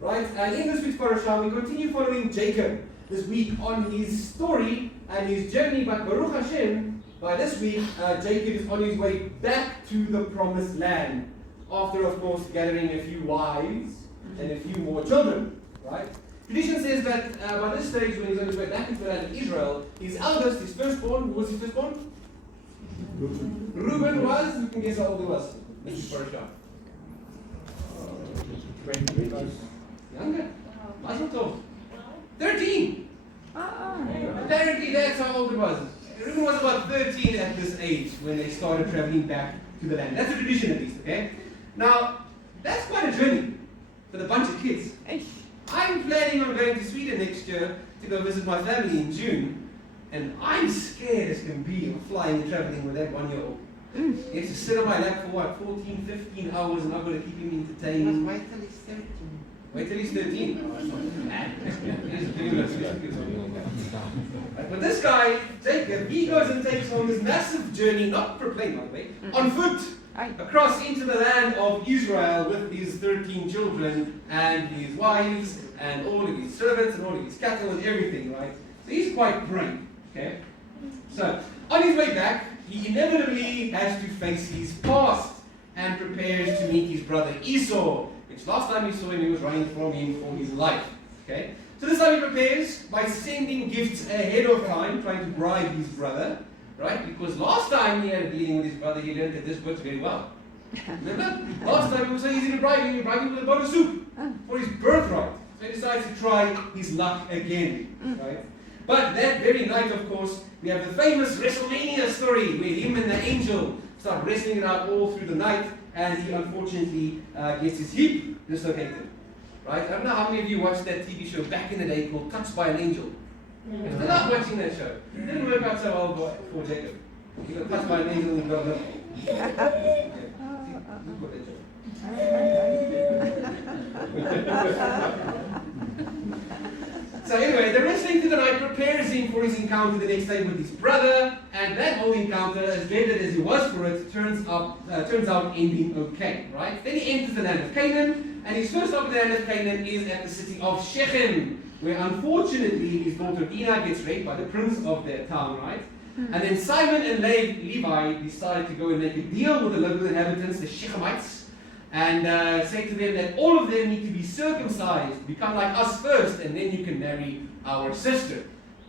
Right? And in this week's parasha, we continue following Jacob this week on his story and his journey. But Baruch Hashem, by this week, Jacob is on his way back to the promised land. After, of course, gathering a few wives and a few more children. Right? Tradition says that by this stage, when he's on his way back into the land of Israel, his eldest, his firstborn, who was his firstborn? Reuben was, you can guess how old he was. This is parasha. 20. Younger. Wasn't old. 13. Apparently that's how old it was. Reuben was about 13 at this age when they started traveling back to the land. That's a tradition at least, okay? Now, that's quite a journey for a bunch of kids. I'm planning on going to Sweden next year to go visit my family in June, and I'm scared as can be of flying and traveling with that 1-year-old. He has to sit on my lap for what, 14, 15 hours, and I've got to keep him entertained. Wait till he's 13. Wait till he's 13. But this guy, Jacob, he goes and takes on this massive journey, not per plane by the way, on foot, across into the land of Israel with his 13 children and his wives and all of his servants and all of his cattle and everything, right? So he's quite brave, okay? So, on his way back, he inevitably has to face his past and prepares to meet his brother Esau, which last time we saw him, he was running from him for his life, okay? So this time he prepares by sending gifts ahead of time, trying to bribe his brother, right? Because last time he had a dealing with his brother, he learned that this works very well. Remember? Last time it was so easy to bribe him, he bribed him with a bowl of soup for his birthright. So he decides to try his luck again, right? But that very night, of course, we have the famous WrestleMania story where him and the angel start wrestling it out all through the night, and he unfortunately gets his hip dislocated. Right? I don't know how many of you watched that TV show back in the day called Touched by an Angel. If they're not watching that show, it didn't work out so well for Jacob. He got touched by an angel and he got up. So anyway, the wrestling through the night prepares him for his encounter the next day with his brother, and that whole encounter, as dreaded as he was for it, turns out ending okay, right? Then he enters the land of Canaan, and his first stop in the land of Canaan is at the city of Shechem, where unfortunately his daughter Dinah gets raped by the prince of their town, right? And then Simon and Levi decide to go and make a deal with the local inhabitants, the Shechemites, and say to them that all of them need to be circumcised, become like us first, and then you can marry our sister.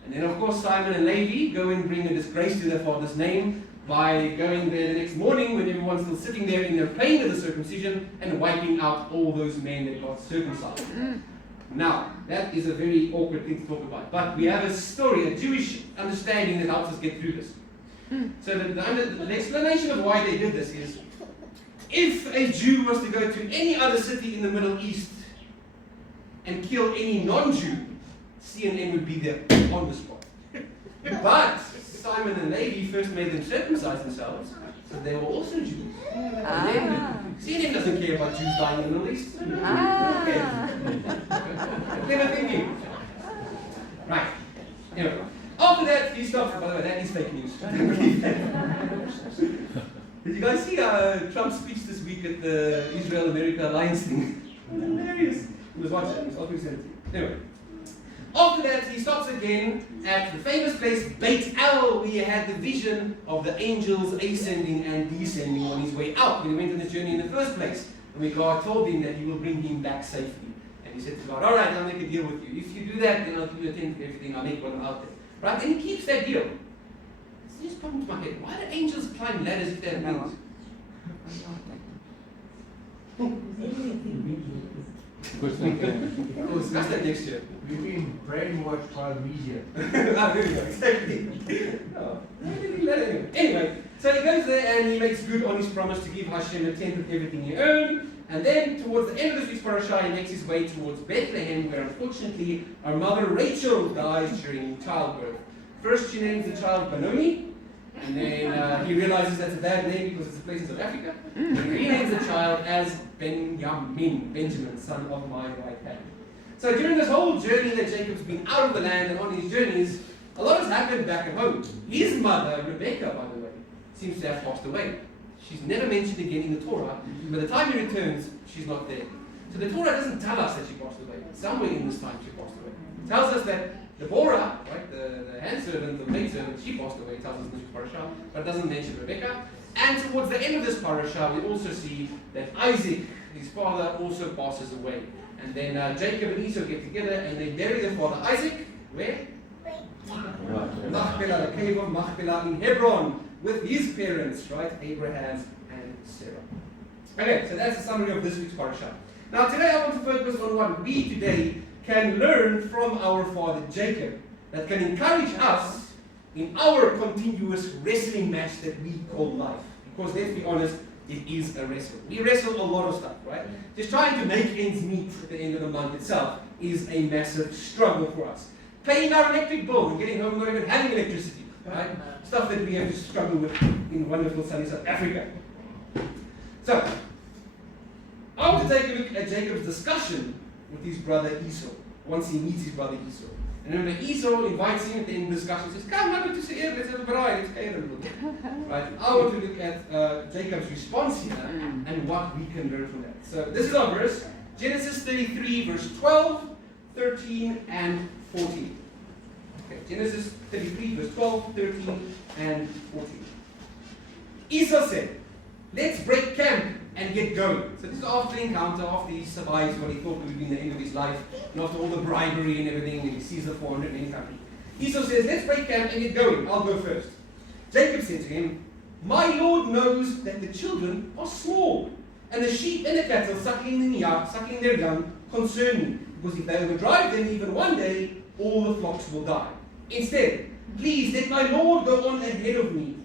And then of course Simon and Levi go and bring a disgrace to their father's name by going there the next morning when everyone's still sitting there in their pain of the circumcision and wiping out all those men that got circumcised. Now, that is a very awkward thing to talk about, but we have a story, a Jewish understanding that helps us get through this. So the explanation of why they did this is, if a Jew was to go to any other city in the Middle East and kill any non-Jew, CNN would be there on the spot. But Simon and Levi first made them circumcise themselves, so they were also Jews. CNN doesn't care about Jews dying in the Middle East. Clever thinking. Right. Anyway, after that, he stops. By the way, that is fake news. Did you guys see Trump's speech this week at the Israel-America Alliance thing? Hilarious. He was watching. He was also sent it. Anyway. After that, he stops again at the famous place Beit El, where he had the vision of the angels ascending and descending on his way out when he went on this journey in the first place. And where God told him that he will bring him back safely. And he said to God, all right, I'll make a deal with you. If you do that, then I'll give you a tenth of everything. I'll make one out there. Right? And he keeps that deal. It's just popping into my head. Why do angels climb ladders if they have wings? We'll discuss that next year. We've been brainwashed by the media. Exactly. Anyway, so he goes there and he makes good on his promise to give Hashem a tenth of everything he earned. And then towards the end of this week's parasha, he makes his way towards Bethlehem, where unfortunately our mother Rachel dies during childbirth. First she names the child Benoni, and then he realizes that's a bad name because it's a place in South Africa. He renames the child as Benjamin, son of my right hand. So during this whole journey that Jacob's been out of the land and on his journeys, a lot has happened back at home. His mother, Rebecca, by the way, seems to have passed away. She's never mentioned again in the Torah. By the time he returns, she's not there. So the Torah doesn't tell us that she passed away. Somewhere in this time she passed away. It tells us that Deborah, right, the handservant, the maidservant, she passed away. It tells us in this parasha, but it doesn't mention Rebecca. And towards the end of this parasha, we also see that Isaac, his father, also passes away. And then Jacob and Esau get together and they bury their father Isaac. Where? Machpelah, the cave of Machpelah in Hebron, with his parents, right? Abraham and Sarah. Okay, so that's a summary of this week's parasha. Now today I want to focus on what we today can learn from our father Jacob that can encourage us in our continuous wrestling match that we call life. Because let's be honest, it is a wrestle. We wrestle a lot of stuff, right? Just trying to make ends meet at the end of the month itself is a massive struggle for us. Paying our electric bill and getting home not even having electricity, right? Stuff that we have to struggle with in wonderful sunny South Africa. So, I want to take a look at Jacob's discussion with his brother Esau, once he meets his brother Esau. And remember, Esau invites him at the end of the discussion, says, come, I go to Seir, let's have a braai, let's care a little bit. Right? I want to look at Jacob's response here and what we can learn from that. So, this is our verse, Genesis 33, verse 12, 13, and 14. Okay, Genesis 33, verse 12, 13, and 14. Esau said, let's break camp and get going. So this is after the encounter, after he survives what he thought would be the end of his life, and after all the bribery and everything, and he sees the 400 men coming. Esau says, let's break camp and get going. I'll go first. Jacob said to him, my Lord knows that the children are small, and the sheep and the cattle suckling their young concern me, because if they overdrive them even one day, all the flocks will die. Instead, please let my Lord go on ahead of me,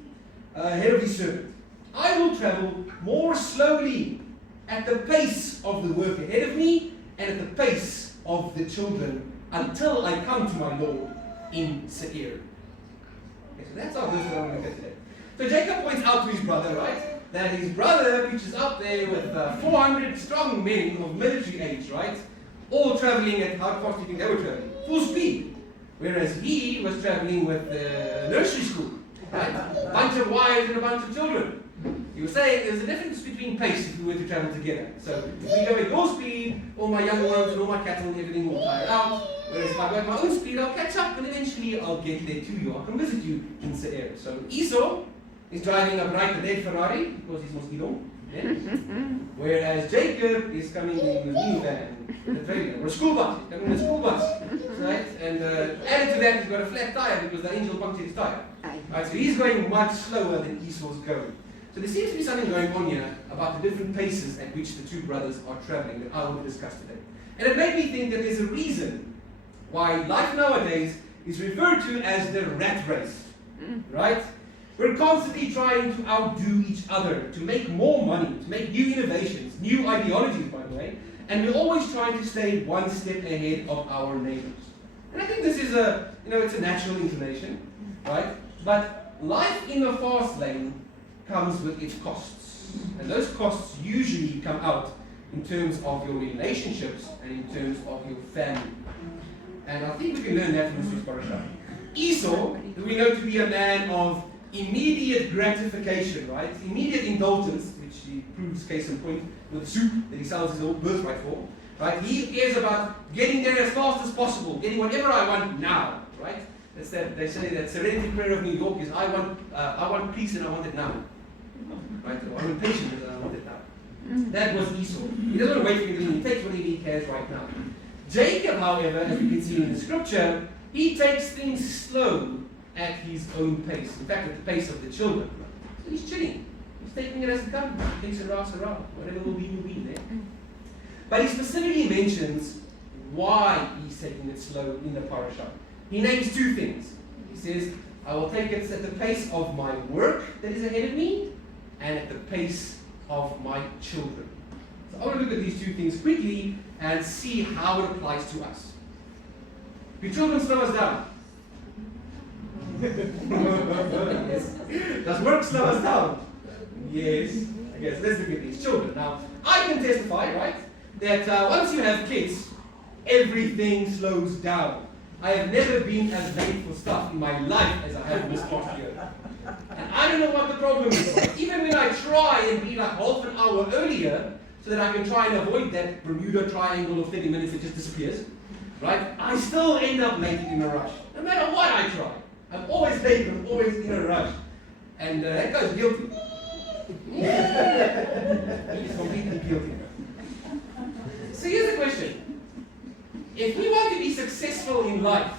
ahead of his servant. I will travel more slowly at the pace of the work ahead of me and at the pace of the children until I come to my Lord in Seir. Okay, so that's our verse that I'm going to look at today. So Jacob points out to his brother, right, that his brother, which is up there with 400 strong men of military age, right, all traveling at, how fast do you think they were traveling? Full speed. Whereas he was traveling with the nursery school, right? A bunch of wives and a bunch of children. He was saying there's a difference between pace if we were to travel together. So if we go at your speed, all my young ones and all my cattle and everything will tire out. Whereas if I go at my own speed, I'll catch up and eventually I'll get there to you. I'll come visit you in Seir. So Esau is driving a bright red Ferrari because he's mosquito. Yeah? Whereas Jacob is coming in the minivan, the trailer, or a school bus. He's coming in a school bus. Right? And added to that, he's got a flat tire because the angel punctured his tire. Right? So he's going much slower than Esau's going. So there seems to be something going on here about the different paces at which the two brothers are traveling that I want to discuss today. And it made me think that there's a reason why life nowadays is referred to as the rat race. Right? We're constantly trying to outdo each other, to make more money, to make new innovations, new ideologies, by the way, and we're always trying to stay one step ahead of our neighbors. And I think this is it's a natural inclination, right? But life in a fast lane comes with its costs. And those costs usually come out in terms of your relationships and in terms of your family. And I think we can learn that from this week's parasha. Esau, who we know to be a man of immediate gratification, right? Immediate indulgence, which he proves case in point with the soup that he sells his old birthright for, right? He cares about getting there as fast as possible, getting whatever I want now, right? That's that, they say that serenity prayer of New York is I want peace and I want it now. Right? I'm impatient and I want it now. That was Esau. He doesn't want to wait for anything, he takes whatever he cares right now. Jacob, however, as we can see in the scripture, he takes things slow at his own pace. In fact, at the pace of the children. So he's chilling. He's taking it as it comes. He takes it around. Whatever will be there. But he specifically mentions why he's taking it slow in the parasha. He names two things. He says, I will take it at the pace of my work that is ahead of me and at the pace of my children. So I want to look at these two things quickly and see how it applies to us. Do children slow us down? Yes. Does work slow us down? Yes. Okay, so let's look at these children. Now, I can testify, right, that once you have kids, everything slows down. I have never been as late for stuff in my life as I have this past year. And I don't know what the problem is. Even when I try and be like half an hour earlier, so that I can try and avoid that Bermuda Triangle of 30 minutes that just disappears, right? I still end up late in a rush. No matter what I try. I'm always late, I'm always in a rush. And that guy's guilty. He's completely guilty. So here's the question. If we want to be successful in life,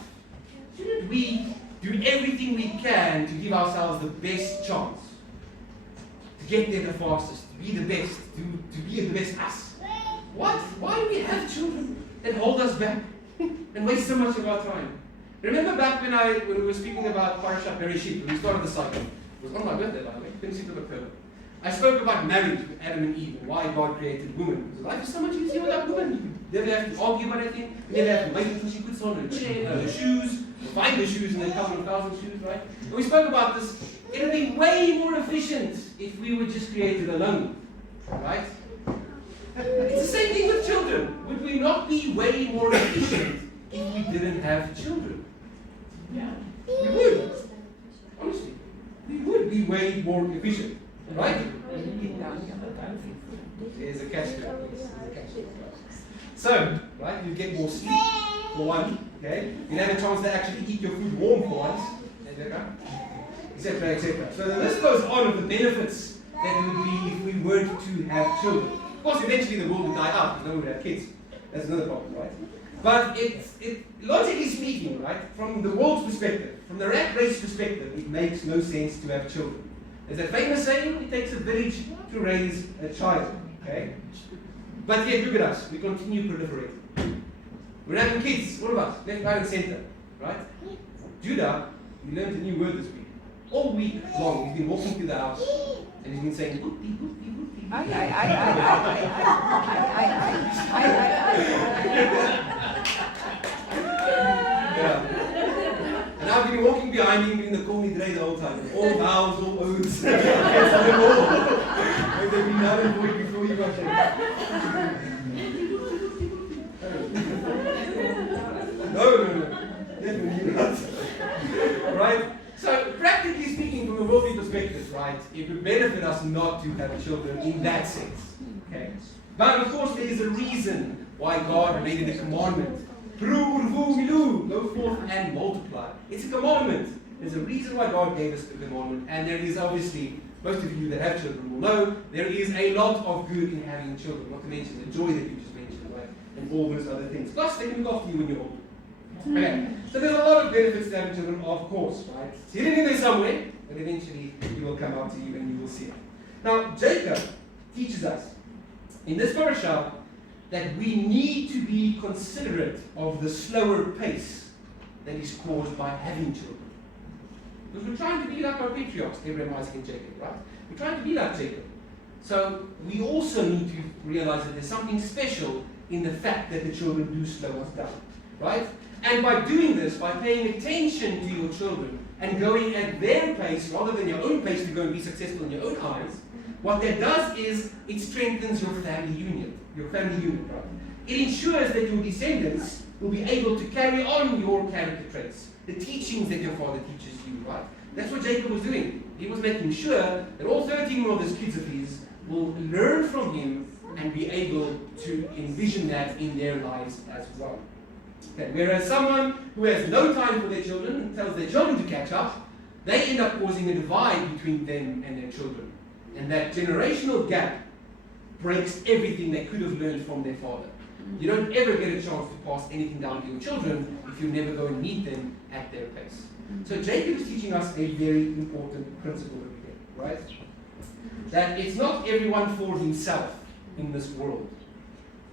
shouldn't we do everything we can to give ourselves the best chance? To get there the fastest, to be the best, to be the best us. What? Why do we have children that hold us back and waste so much of our time? Remember back when we were speaking about Parashat Bereshit, when we started the cycle. It was on my birthday, by the way, 26th of October. I spoke about marriage with Adam and Eve and why God created women. Because life is so much easier without women. You never have to argue about anything. You never have to wait until she puts on her shoes, or find the shoes and then couple of thousand shoes, right? And we spoke about this. It would be way more efficient if we were just created alone, right? It's the same thing with children. Would we not be way more efficient if we didn't have children? Yeah. We would. Honestly. We would be way more efficient. Right? There's a catch to it. So, right, you get more sleep for one, okay? You have a chance to actually eat your food warm for once, etc., etc. So the list goes on of the benefits that would be if we weren't to have children. Of course, eventually the world would die out because no one would have kids. That's another problem, right? But logically speaking, right, from the world's perspective, from the rat race perspective, it makes no sense to have children. There's that famous saying, it takes a village to raise a child. Okay? But yet, look at us. We continue proliferating. We're having kids, all of us, left, right, and center. Right? Judah, he learned a new word this week. All week long, he's been walking through the house and he's been saying, "Goopty, goopty, goopty." Yeah. And I've been walking behind him in the Call Me Dre the whole time. All vows, all oaths. Against them all. And they've been done and void before you got here. No. Definitely not. Right? So, practically speaking, from a worldly perspective, right, it would benefit us not to have children in that sense. Okay? But of course, there is a reason why God made it a commandment. Go forth and multiply. It's a commandment. There's a reason why God gave us the commandment, and there is obviously, most of you that have children will know, there is a lot of good in having children, not to mention the joy that you just mentioned, right? And all those other things. Plus, they can look after you when you're old. Okay. So there's a lot of benefits to having children, of course, right? It's hidden in there somewhere, but eventually it will come out to you and you will see it. Now, Jacob teaches us in this parasha that we need to be considerate of the slower pace that is caused by having children. Because we're trying to be like our patriarchs, Abraham, Isaac, and Jacob, right? We're trying to be like Jacob. So we also need to realize that there's something special in the fact that the children do slow us down, right? And by doing this, by paying attention to your children and going at their pace rather than your own pace to go and be successful in your own eyes, what that does is it strengthens your family unit, right? It ensures that your descendants will be able to carry on your character traits, the teachings that your father teaches you, right? That's what Jacob was doing. He was making sure that all 13 of his kids of his will learn from him and be able to envision that in their lives as well. Okay. Whereas someone who has no time for their children and tells their children to catch up, they end up causing a divide between them and their children. And that generational gap breaks everything they could have learned from their father. You don't ever get a chance to pass anything down to your children if you never go and meet them at their pace. So Jacob is teaching us a very important principle over here, right? That it's not everyone for himself in this world.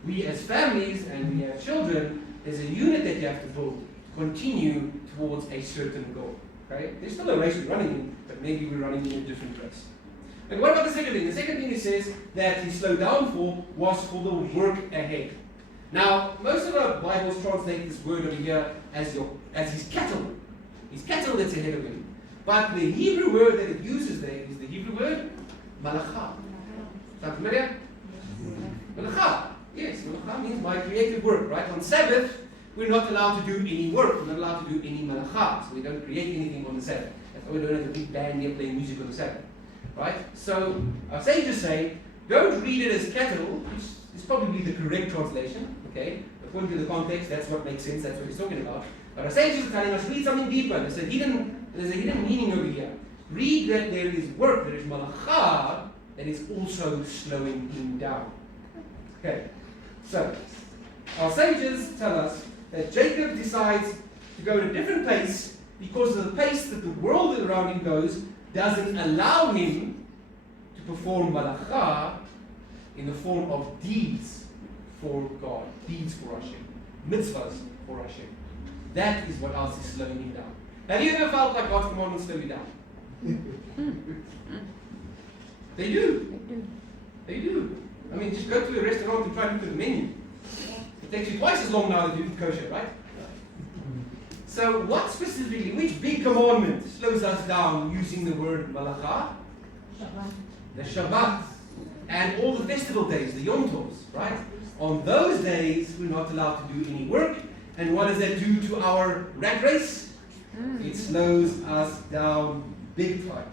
We as families and we as children, there's a unit that you have to build to continue towards a certain goal. Okay? There's still a race we're running in, but maybe we're running in a different race. And what about the second thing? The second thing he says that he slowed down for was for the work ahead. Now, most of our Bibles translate this word over here as his cattle. His cattle that's ahead of him. But the Hebrew word that it uses there is the Hebrew word malacha. Sound familiar? Malacha. Yes, malacha means my creative work, right? On Sabbath, we're not allowed to do any work. We're not allowed to do any malacha. So we don't create anything on the Sabbath. That's why we don't have a big band here playing music on the Sabbath. Right? So our sages say Don't read it as cattle, which is probably the correct translation, okay? According to the context, that's what makes sense, that's what he's talking about. But our sages are telling us, read something deeper. There's a hidden meaning over here. Read that there is work, there is malachah, that is also slowing him down. Okay, so our sages tell us that Jacob decides to go at a different pace because of the pace that the world around him goes doesn't allow him to perform malachah in the form of deeds for God, deeds for Hashem, mitzvahs for Hashem. That is what else is slowing him down. Have you ever felt like God's commandments slow you down? They do. They do. I mean, just go to a restaurant and try to look at the menu. It takes you twice as long now that you eat kosher, right? So what specifically, which big commandment slows us down using the word malachah? The Shabbat. And all the festival days, the Yom Tovs, right? On those days, we're not allowed to do any work. And what does that do to our rat race? It slows us down big time.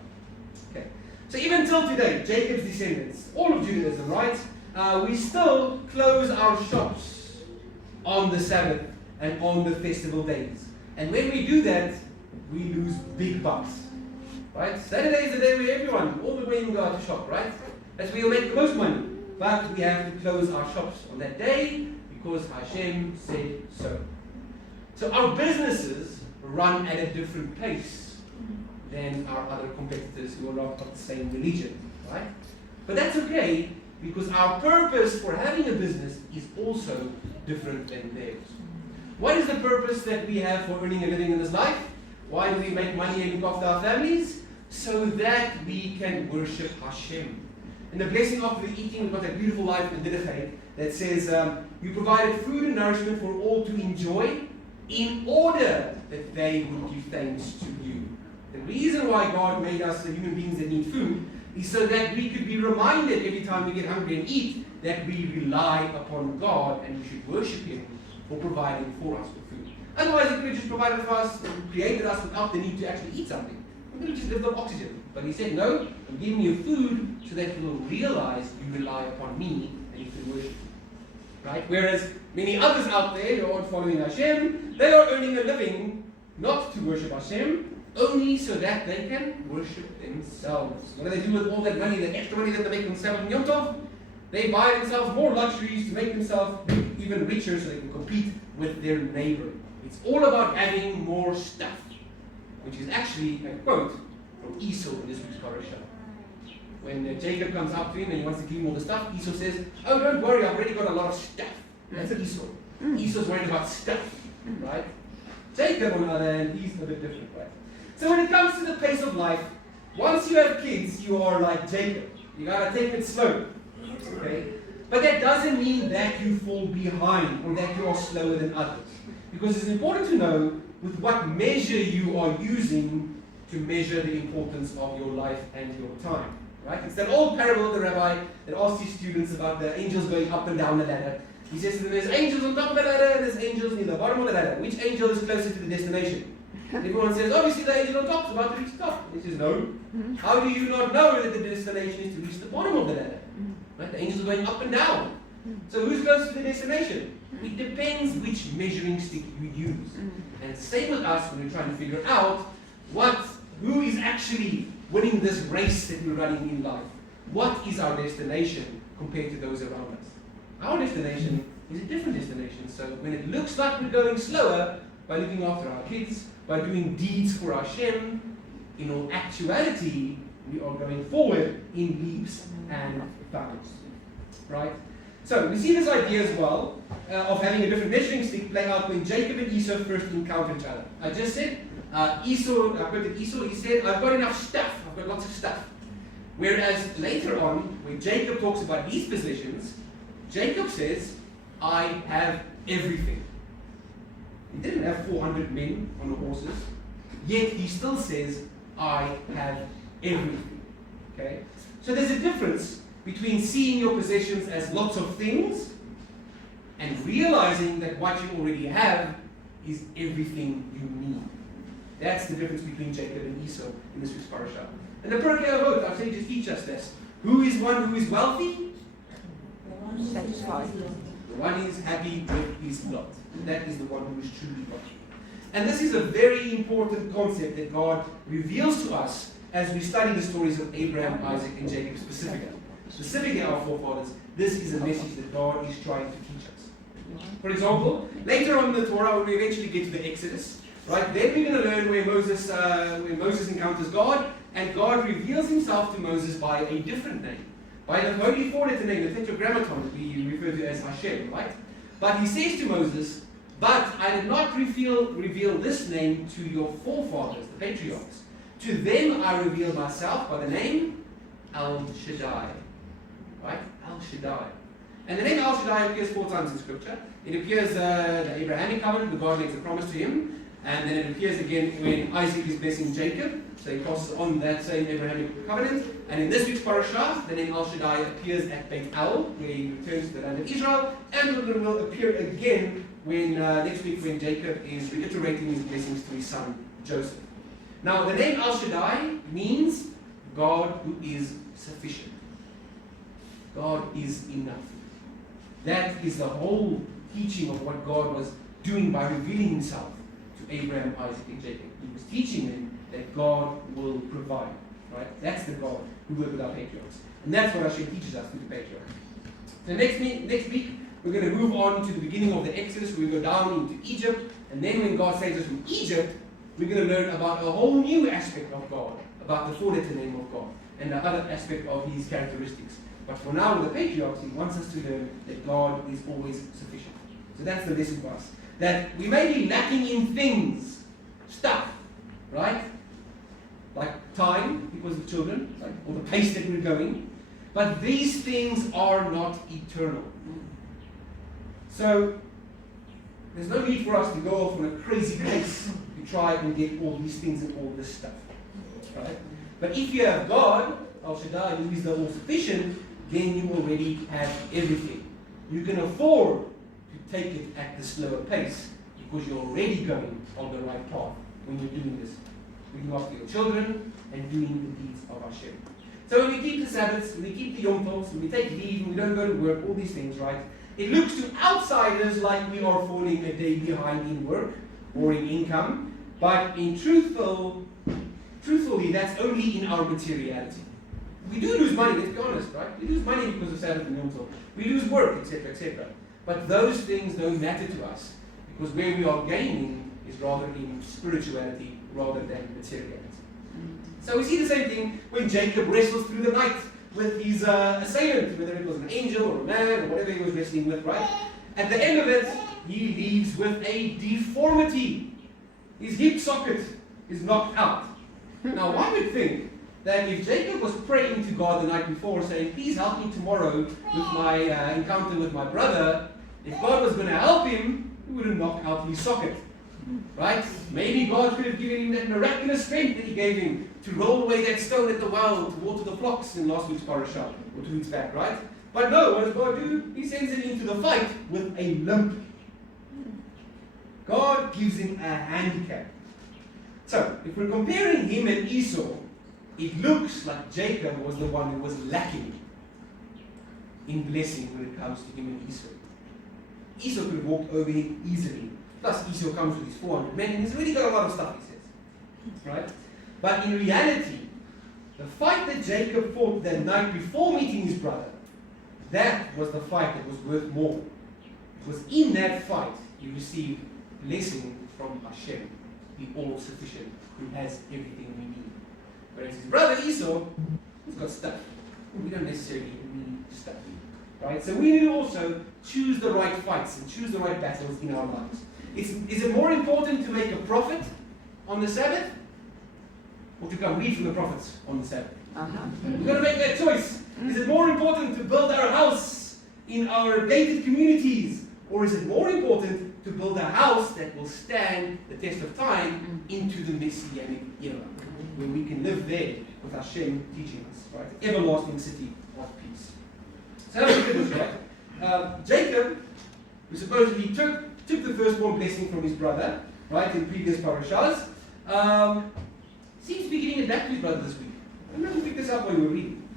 Okay. So even till today, Jacob's descendants, all of Judaism, right? We still close our shops on the Sabbath and on the festival days. And when we do that, we lose big bucks. Right? Saturday is the day where everyone, all the women go out to shop, right? That's where you make the most money. But we have to close our shops on that day because Hashem said so. So our businesses run at a different pace than our other competitors who are not of the same religion, right? But that's okay because our purpose for having a business is also different than theirs. What is the purpose that we have for earning a living in this life? Why do we make money and look after our families? So that we can worship Hashem. And the blessing after the eating, we've got that beautiful life in the Lada'at that says, you provided food and nourishment for all to enjoy in order that they would give thanks to you. The reason why God made us the human beings that need food is so that we could be reminded every time we get hungry and eat that we rely upon God and we should worship Him for providing for us with food. Otherwise, He could have just provided for us and created us without the need to actually eat something. We could have just lived on oxygen. But He said, no, I'm giving you food so that you will realize you rely upon me and you can worship me. Right? Whereas many others out there who aren't following Hashem, they are earning a living not to worship Hashem, only so that they can worship themselves. What do they do with all that money, that extra money that they make themselves in Yom Tov? They buy themselves more luxuries to make themselves even richer so they can compete with their neighbor. It's all about having more stuff, which is actually a quote from Esau in this week's parasha. When Jacob comes up to him and he wants to give him all the stuff, Esau says, oh, don't worry, I've already got a lot of stuff. That's Esau. Esau's worried about stuff, right? Jacob, on the other hand, he's a bit different, right? So when it comes to the pace of life, once you have kids, you are like Jacob. You gotta take it slow, okay? But that doesn't mean that you fall behind or that you are slower than others. Because it's important to know with what measure you are using to measure the importance of your life and your time. Right? It's that old parable of the rabbi that asks his students about the angels going up and down the ladder. He says to them, there's angels on top of the ladder and there's angels near the bottom of the ladder. Which angel is closer to the destination? And everyone says, obviously the angel on top is about to reach the top. And he says, no. How do you not know that the destination is to reach the bottom of the ladder? Right? The angels are going up and down. So who's closer to the destination? It depends which measuring stick you use. And it's the same with us when we're trying to figure out who is actually winning this race that we're running in life. What is our destination compared to those around us? Our destination is a different destination. So when it looks like we're going slower by looking after our kids, by doing deeds for Hashem, in all actuality, we are going forward in leaps and bounds. Right? So we see this idea as well of having a different measuring stick play out when Jacob and Esau first encountered each other. I just said, Esau, I quoted Esau, he said, I've got enough stuff, I've got lots of stuff. Whereas later on, when Jacob talks about his possessions, Jacob says, I have everything. He didn't have 400 men on the horses, yet he still says, I have everything. Okay? So there's a difference between seeing your possessions as lots of things and realizing that what you already have is everything you need. That's the difference between Jacob and Esau in this week's parasha. And the Pirkei Avot, our sages teach us this. Who is one who is wealthy? Satisfied. The one is happy with his lot. That is the one who is truly godly. And this is a very important concept that God reveals to us as we study the stories of Abraham, Isaac, and Jacob specifically. Specifically our forefathers, this is a message that God is trying to teach us. For example, later on in the Torah, when we eventually get to the Exodus, right, then we're going to learn where Moses encounters God, and God reveals himself to Moses by a different name. By the only four-letter name, the tetragrammaton that we refer to as Hashem, right? But he says to Moses, but I did not reveal this name to your forefathers, the patriarchs. To them I reveal myself by the name El Shaddai. Right? El Shaddai. And the name El Shaddai appears 4 times in Scripture. It appears the Abrahamic covenant, where God makes a promise to him. And then it appears again when Isaac is blessing Jacob. So he crosses on that same Abrahamic covenant. And in this week's parashah, the name El Shaddai appears at Beit El, where he returns to the land of Israel. And it will appear again when next week when Jacob is reiterating his blessings to his son Joseph. Now the name El Shaddai means God who is sufficient. God is enough. That is the whole teaching of what God was doing by revealing himself to Abraham, Isaac, and Jacob. He was teaching them that God will provide. Right? That's the God who worked with our patriarchs. And that's what Hashem teaches us through the patriarchs. So next week, we're going to move on to the beginning of the Exodus. We go down into Egypt. And then when God saves us from Egypt, we're going to learn about a whole new aspect of God, about the four-letter name of God, and the other aspect of his characteristics. But for now, with the patriarchs, he wants us to learn that God is always sufficient. So that's the lesson for us. That we may be lacking in things, stuff, right? Like time, because of children, like, or the pace that we're going. But these things are not eternal. So, there's no need for us to go off on a crazy pace to try and get all these things and all this stuff. Right? But if you have God, El Shaddai, who is the all-sufficient, then you already have everything. You can afford to take it at the slower pace because you're already going on the right path when you're doing this. Looking after your children and doing the deeds of Hashem. So when we keep the Sabbaths, when we keep the Yom Tovs, when we take leave, when we don't go to work, all these things, right? It looks to outsiders like we are falling a day behind in work or in income, but in truthfully, that's only in our materiality. We do lose money, let's be honest, right? We lose money because of Sabbath and Yom Tov. We lose work, etc., etc. But those things don't matter to us because where we are gaining is rather in spirituality rather than materiality. So we see the same thing when Jacob wrestles through the night with his assailant, whether it was an angel or a man or whatever he was wrestling with, right? At the end of it, he leaves with a deformity. His hip socket is knocked out. Now, one would think that if Jacob was praying to God the night before, saying, please help me tomorrow with my encounter with my brother, if God was going to help him, he would have knocked out his socket. Right? Maybe God could have given him that miraculous strength that he gave him to roll away that stone at the well, to water the flocks in last week's parashah, or 2 weeks back, right? But no, what does God do? He sends him into the fight with a limp. God gives him a handicap. So, if we're comparing him and Esau, it looks like Jacob was the one who was lacking in blessing when it comes to him and Esau. Esau could have walked over him easily. Plus, Esau comes with his 400 men, and he's already got a lot of stuff, he says. Right? But in reality, the fight that Jacob fought the night before meeting his brother, that was the fight that was worth more. Because in that fight, he received blessing from Hashem, the all-sufficient, who has everything we need. Whereas his brother Esau, he's got stuff. We don't necessarily need stuff. Right? So we need to also choose the right fights and choose the right battles in our lives. Is it more important to make a profit on the Sabbath or to come read from the prophets on the Sabbath? We've got to make that choice. Is it more important to build our house in our gated communities, or is it more important to build a house that will stand the test of time into the Messianic era, where we can live there with Hashem teaching us, right? Everlasting city of peace. So let's look at this, right? Jacob, who supposedly took the firstborn blessing from his brother, right, in previous parashahs, seems to be giving it back to his brother this week. I remember we picked this up while we were reading.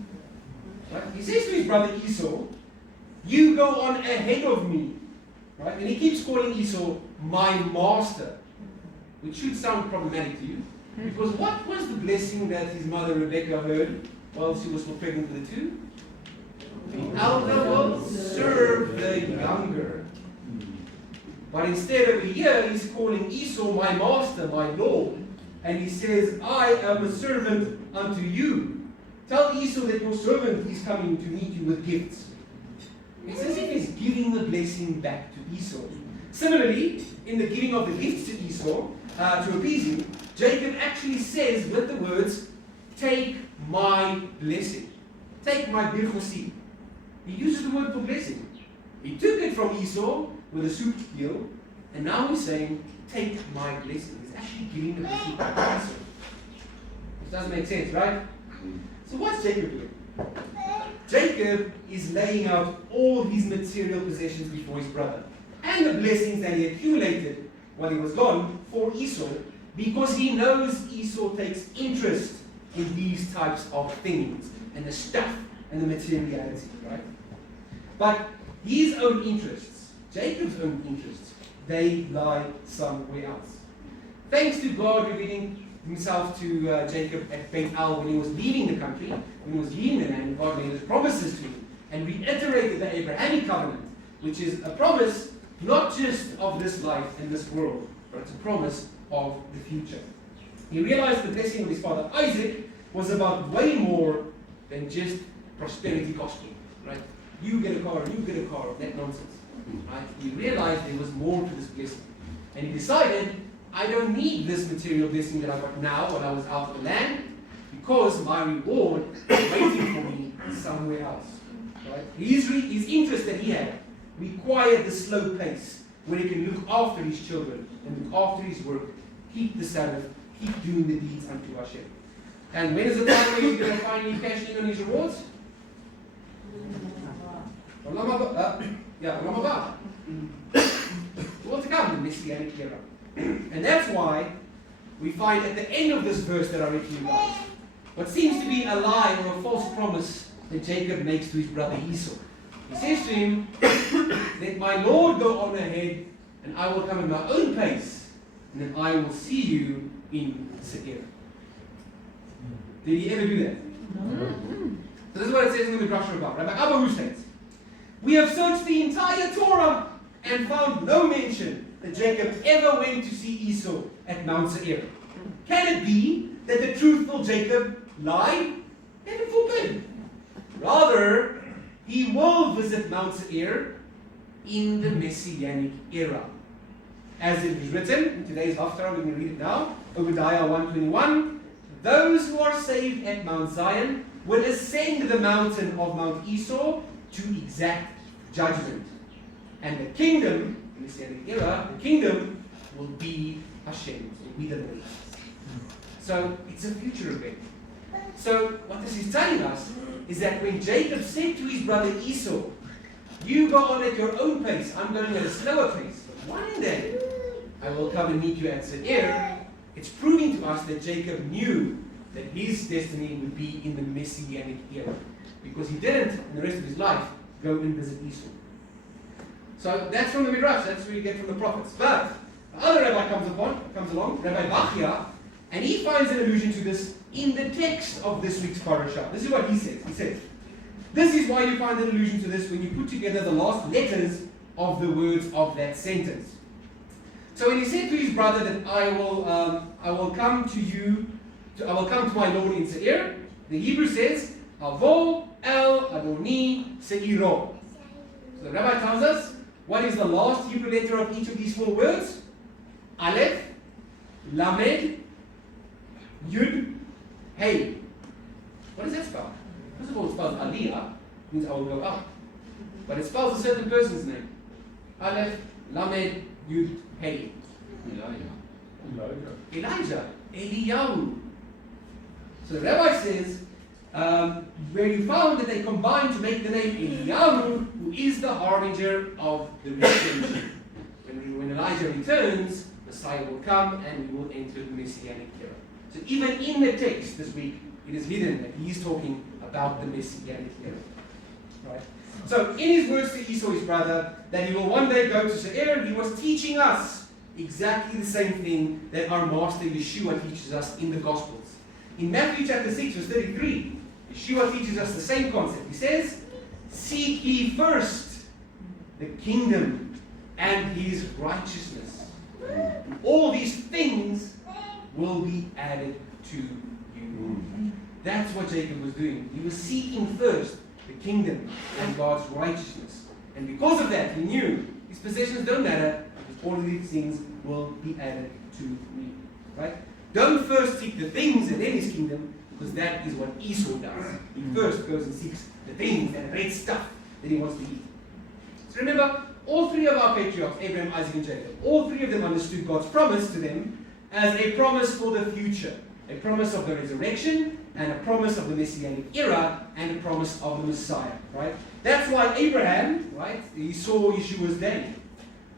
Right? He says to his brother Esau, You go on ahead of me. Right? And he keeps calling Esau my master, which should sound problematic to you. Because what was the blessing that his mother Rebecca heard while she was pregnant with the two? The elder will serve the younger. But instead over here, he's calling Esau my master, my lord. And he says, I am a servant unto you. Tell Esau that your servant is coming to meet you with gifts. It's as if he's giving the blessing back to Esau. Similarly, in the giving of the gifts to Esau, to appease him, Jacob actually says with the words, take my blessing. Take my birchosi. He uses the word for blessing. He took it from Esau with a soup deal, and now he's saying, take my blessing. He's actually giving the blessing back to Esau. Which doesn't make sense, right? So what's Jacob doing? Jacob is laying out all his material possessions before his brother, and the blessings that he accumulated while he was gone for Esau, because he knows Esau takes interest in these types of things, and the stuff, and the materiality, right? But his own interests, Jacob's own interests, they lie somewhere else. Thanks to God revealing himself to Jacob at Beit El when he was leaving the country, when he was leaving the land, God made his promises to him and reiterated the Abrahamic covenant, which is a promise not just of this life and this world, but it's a promise of the future. He realized the blessing of his father Isaac was about way more than just prosperity gospel, right? You get a car, that nonsense, right? He realized there was more to this blessing, and he decided, I don't need this material blessing that I got now while I was out of the land, because my reward is waiting for me somewhere else. Right? His interest that he had required the slow pace, where he can look after his children and look after his work, keep the Sabbath, keep doing the deeds unto Hashem. And when is the time where he's going to finally cash in on his rewards? Olam haba. What's to come, the Messianic era. And that's why we find at the end of this verse that I read to you guys, what seems to be a lie or a false promise that Jacob makes to his brother Esau. He says to him, let my Lord go on ahead, and I will come at my own pace, and then I will see you in Seir. Did he ever do that? No. So this is what it says in the Midrash about. Rabbi Abba states, we have searched the entire Torah and found no mention that Jacob ever went to see Esau at Mount Seir. Can it be that the truthful Jacob lied? Heaven forbid. Rather, he will visit Mount Seir in the Messianic era. As it is written in today's Haftarah, when we read it now, Obadiah 1:21, those who are saved at Mount Zion will ascend the mountain of Mount Esau to exact judgment. And the kingdom, in the Messianic era, the kingdom will be Hashem, will be the Lord. So it's a future event. So what this is telling us is that when Jacob said to his brother Esau, you go on at your own pace, I'm going at a slower pace, but one day I will come and meet you at Seir, it's proving to us that Jacob knew that his destiny would be in the Messianic era, because he didn't, in the rest of his life, go and visit Esau. So that's from the Midrash, that's where you get from the prophets. But the other rabbi comes along, Rabbi Bachia, and he finds an allusion to this in the text of this week's parasha. This is what he says. He says, this is why you find an allusion to this when you put together the last letters of the words of that sentence. So when he said to his brother that I will come to my Lord in Seir, the Hebrew says, Avo el Adoni Seiro. So the rabbi tells us, what is the last Hebrew letter of each of these four words? Aleph, Lamed, Yud, Hey. What does that spell? First of all, it spells Aliyah, means I will go up. But it spells a certain person's name. Aleph, Lamed, Yud, Hey. Elijah. Eliyahu. So the rabbi says, where you found that they combined to make the name Eliyahu, who is the harbinger of the redemption. When Elijah returns, Messiah will come and we will enter the Messianic era. So even in the text this week, it is hidden that he is talking about the Messianic era. Right? So, in his words to Esau, his brother, that he will one day go to Seir, he was teaching us exactly the same thing that our Master Yeshua teaches us in the Gospels. In Matthew chapter 6, verse 33, Yeshua teaches us the same concept. He says, "Seek ye first the kingdom and his righteousness. All these things will be added to you." That's what Jacob was doing. He was seeking first the kingdom and God's righteousness. And because of that, he knew his possessions don't matter, because all of these things will be added to me. Right? Don't first seek the things and then his kingdom, because that is what Esau does. He first goes and seeks the things, that red stuff that he wants to eat. So remember, all three of our patriarchs, Abraham, Isaac, and Jacob, all three of them understood God's promise to them as a promise for the future. A promise of the resurrection, and a promise of the Messianic era, and a promise of the Messiah. Right? That's why Abraham, right, he saw Yeshua's day.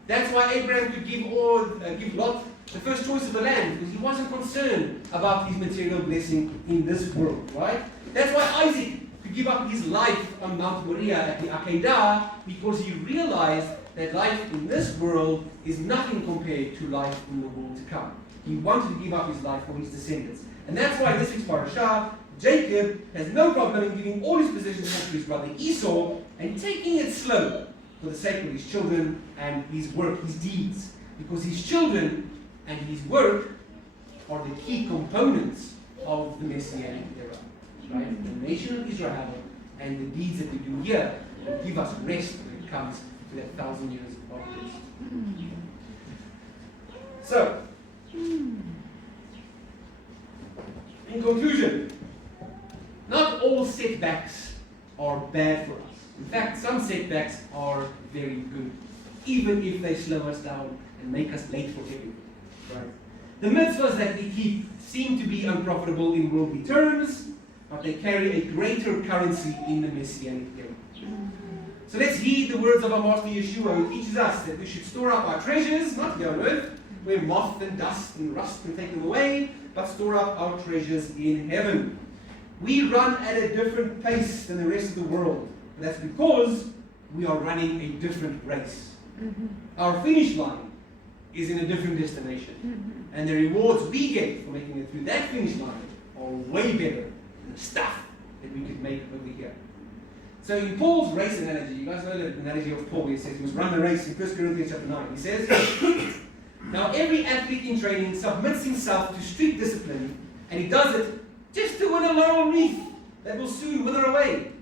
That's why Abraham could give Lot the first choice of the land, because he wasn't concerned about his material blessing in this world. Right? That's why Isaac could give up his life on Mount Moriah at the Akedah, because he realized that life in this world is nothing compared to life in the world to come. He wanted to give up his life for his descendants. And that's why this week's parashah, Jacob has no problem in giving all his possessions to his brother Esau and taking it slow for the sake of his children and his work, his deeds. Because his children and his work are the key components of the Messianic era. Right? The nation of Israel and the deeds that we do here will give us rest when it comes to that 1,000 years of rest. So, in conclusion, not all setbacks are bad for us. In fact, some setbacks are very good, even if they slow us down and make us late for everything. Right? The mitzvahs that we keep seem to be unprofitable in worldly terms, but they carry a greater currency in the Messianic era. So let's heed the words of our Master Yeshua, who teaches us that we should store up our treasures, not here on earth, where moth and dust and rust can take them away, but store up our treasures in heaven. We run at a different pace than the rest of the world. That's because we are running a different race. Our finish line is in a different destination. And the rewards we get for making it through that finish line are way better than the stuff that we could make over here. So in Paul's race analogy, you guys know the analogy of Paul, he says he must run the race in 1 Corinthians chapter 9. He says, "Now every athlete in training submits himself to strict discipline, and he does it just to win a laurel wreath that will soon wither away.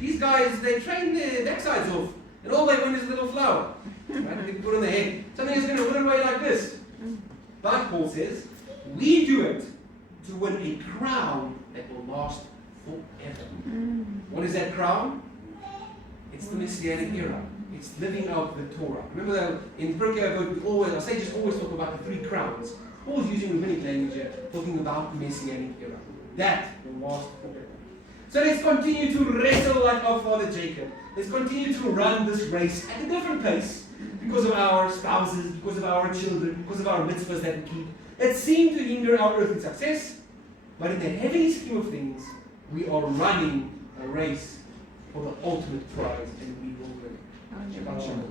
These guys, they train their backsides off, and all they win is a little flower. Right? They put on their head. Something is going to wither away like this. But, Paul says, we do it to win a crown that will last forever." What is that crown? It's the Messianic era. It's living out the Torah. Remember that in Pacemaker, our sages always talk about the 3 crowns. Paul's using rabbinic language here, talking about the Messianic era. That will last forever. So let's continue to wrestle like our father Jacob. Let's continue to run this race at a different pace because of our spouses, because of our children, because of our mitzvahs that we keep, that seem to hinder our earthly success. But in the heavenly scheme of things, we are running a race for the ultimate prize, and we will win. Shabbat shalom.